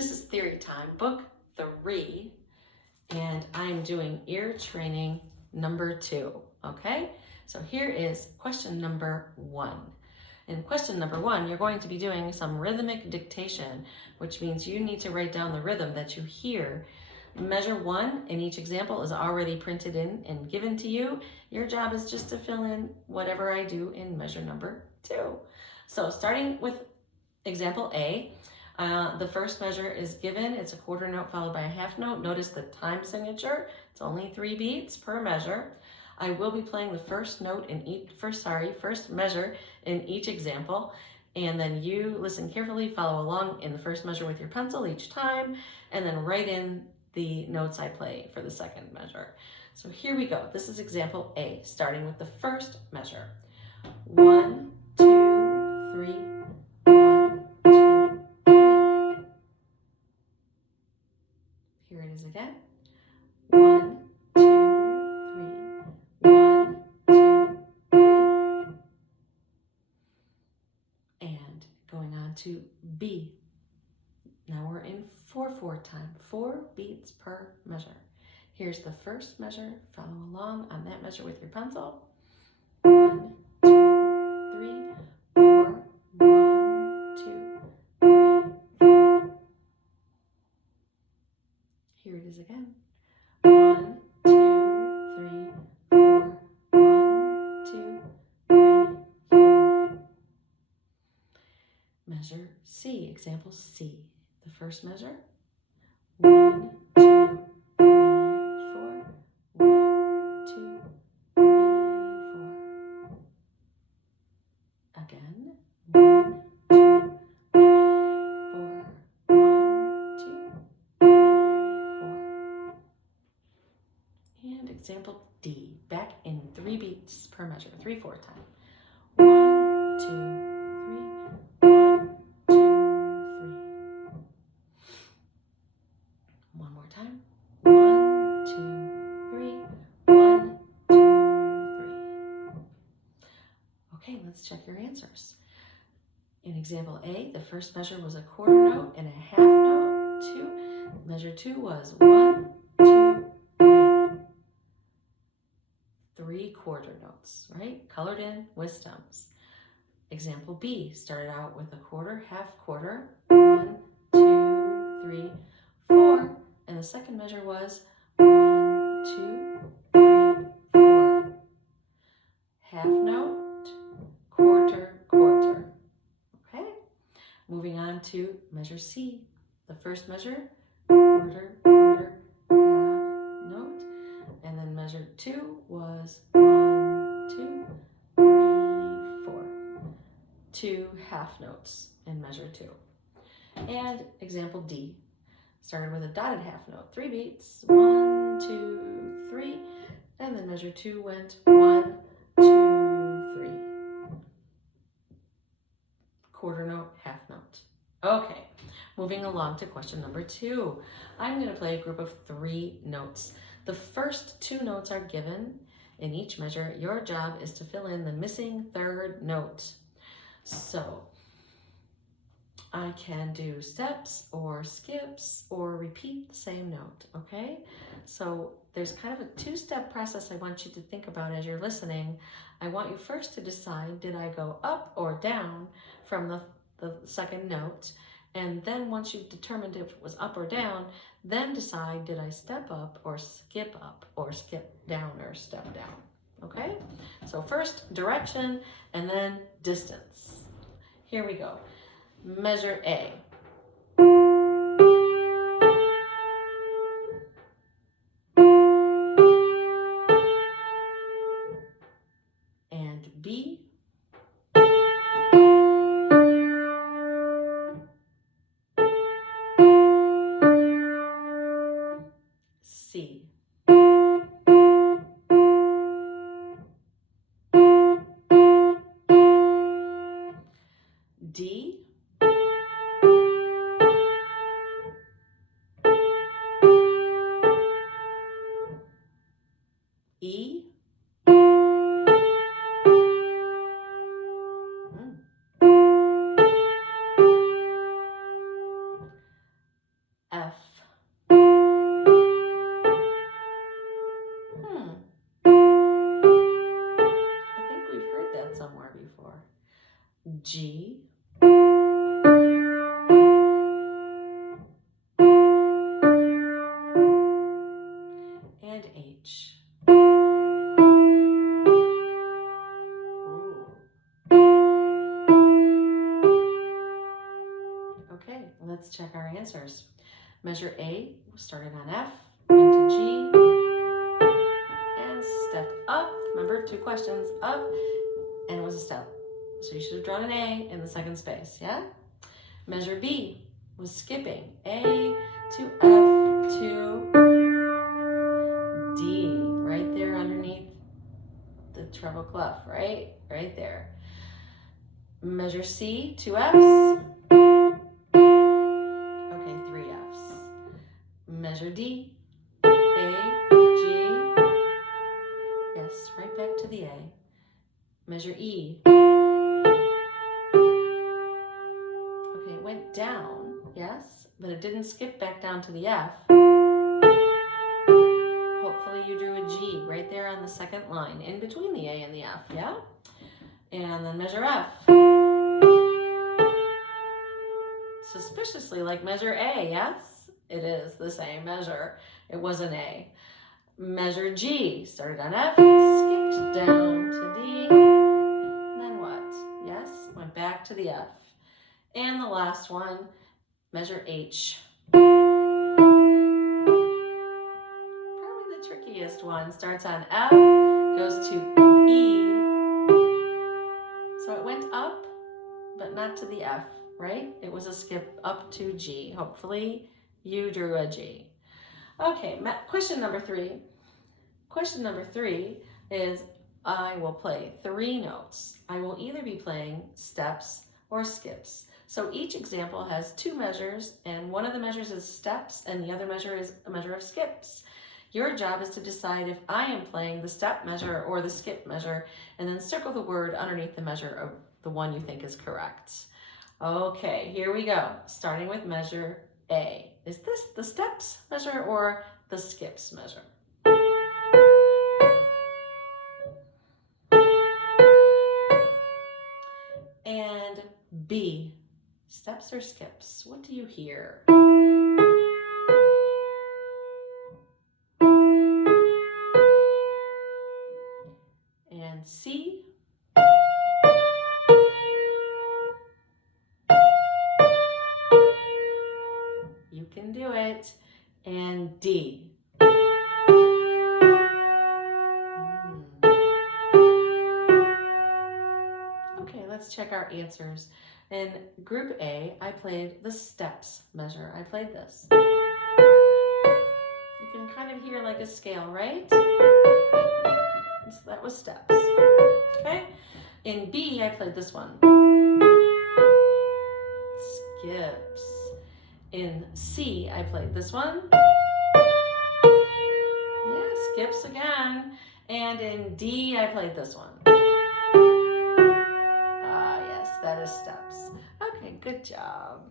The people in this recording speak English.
This is Theory Time, Book 3, and I'm doing ear training number 2, okay? So here is question number 1. In question number 1, you're going to be doing some rhythmic dictation, which means you need to write down the rhythm that you hear. Measure 1 in each example is already printed in and given to you. Your job is just to fill in whatever I do in measure number 2. So starting with example A, the first measure is given. It's a quarter note followed by a half note. Notice the time signature. It's only 3 beats per measure. I will be playing the first measure in each example, and then you listen carefully, follow along in the first measure with your pencil each time, and then write in the notes I play for the second measure. So here we go. This is example A, starting with the first measure. 1, 2, 3. 1, 2, 3. Here it is again. 1, 2, 3. 1, 2, 3. And going on to B. Now we're in 4/4 time, 4 beats per measure. Here's the first measure. Follow along on that measure with your pencil. 1, 2, 3, 4. 1, 2, 3, 4. Here it is again. 1, 2, 3, 4. 1, 2, 3, 4. Measure C, example C. The first measure. 1, 2, 3, 4. 1, 2, 3, 4. Again. 1, 2, 3, 4. 1, 2, 3, 4. And example D, back in 3 beats per measure, 3/4 time. 1, 2, 3. 1, 2, 3. One more time. 1, 2, 3. 1, 2, 3. Okay, let's check your answers. In example A, the first measure was a quarter note and a half note. 2. Measure 2 was 1, 2, 3. 3 quarter notes, right? Colored in with stems. Example B started out with a quarter, half quarter. 1, 2, 3, 4. And the second measure was 1, 2, 3, 4. Half note, quarter, quarter. Okay? Moving on to measure C. The first measure, quarter, quarter, half note. And then measure 2 was 1, 2, 3, 4. 2 half notes in measure 2. And example D started with a dotted half note, 3 beats, 1, 2, 3, and then measure 2 went 1, 2, 3. Quarter note, half note. Okay, moving along to question number 2. I'm going to play a group of 3 notes. The first 2 notes are given in each measure. Your job is to fill in the missing third note. So I can do steps or skips or repeat the same note, okay? So there's kind of a 2-step process I want you to think about as you're listening. I want you first to decide, did I go up or down from the second note? And then once you've determined if it was up or down, then decide, did I step up or skip down or step down? Okay? So first direction and then distance. Here we go. Measure A. And B. C. D. F. I think we've heard that somewhere before. G. And H. Ooh. Okay, let's check our answers. Measure A started on F, went to G, and stepped up. Remember, 2 questions, up, and it was a step. So you should have drawn an A in the second space, yeah? Measure B was skipping. A to F to D, right there underneath the treble clef, right? Right there. Measure C, 2 Fs. Okay, 3 Fs. Measure D, A, G. Yes, right back to the A. Measure E. Okay, it went down, yes, but it didn't skip back down to the F. Hopefully you drew a G right there on the second line, in between the A and the F, yeah? And then measure F. Suspiciously like measure A, yes? It is the same measure. It was an A. Measure G, started on F, skipped down to D, then what? Yes, went back to the F. And the last one, measure H. Probably the trickiest one, starts on F, goes to E. So it went up, but not to the F, right? It was a skip up to G. Hopefully you drew a G. Okay, question number 3. Question number 3 is I will play 3 notes. I will either be playing steps or skips. So each example has 2 measures, and one of the measures is steps and the other measure is a measure of skips. Your job is to decide if I am playing the step measure or the skip measure, and then circle the word underneath the measure of the one you think is correct. Okay, here we go. Starting with measure A. Is this the steps measure or the skips measure? And B, steps or skips? What do you hear? And C, you can do it. And D. Okay, let's check our answers. In group A, I played the steps measure. I played this. You can kind of hear like a scale, right? So that was steps. Okay. In B, I played this one. Skips. In C, I played this one. Yeah, skips again. And in D, I played this one. Ah, yes, that is steps. Okay, good job.